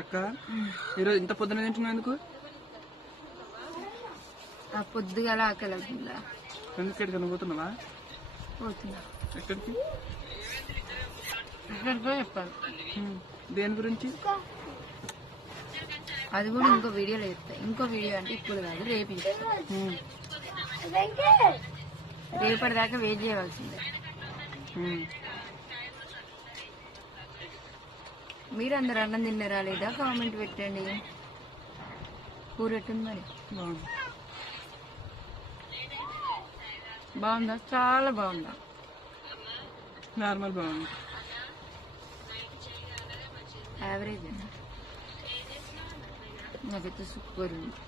అక్క ఈరోజు ఇంత పొద్దున తింటున్నావు ఎందుకు? పొద్దుగల ఆకలి అవుతుందా? ఎందుకు పోతున్నావా? పోతున్నా. ఎక్కడికి? ఎక్కడికో చెప్పాలి. దేని గురించి? అది కూడా ఇంకో వీడియోలో చెప్తా. ఇంకో వీడియో అంటే ఇప్పుడు కాదు, రేపు చెప్తా. రేపటిదాకా వెయిట్ చేయవలసిందే. మీరు అందరు అన్నం తిన్నారా లేదా కామెంట్ పెట్టండి. కూర ఎట్టుంది మరి? బాగుందా? చాలా బాగుందా? నార్మల్ బాగుంది. యావరేజ్ నాకైతే సూపర్ ఉంది.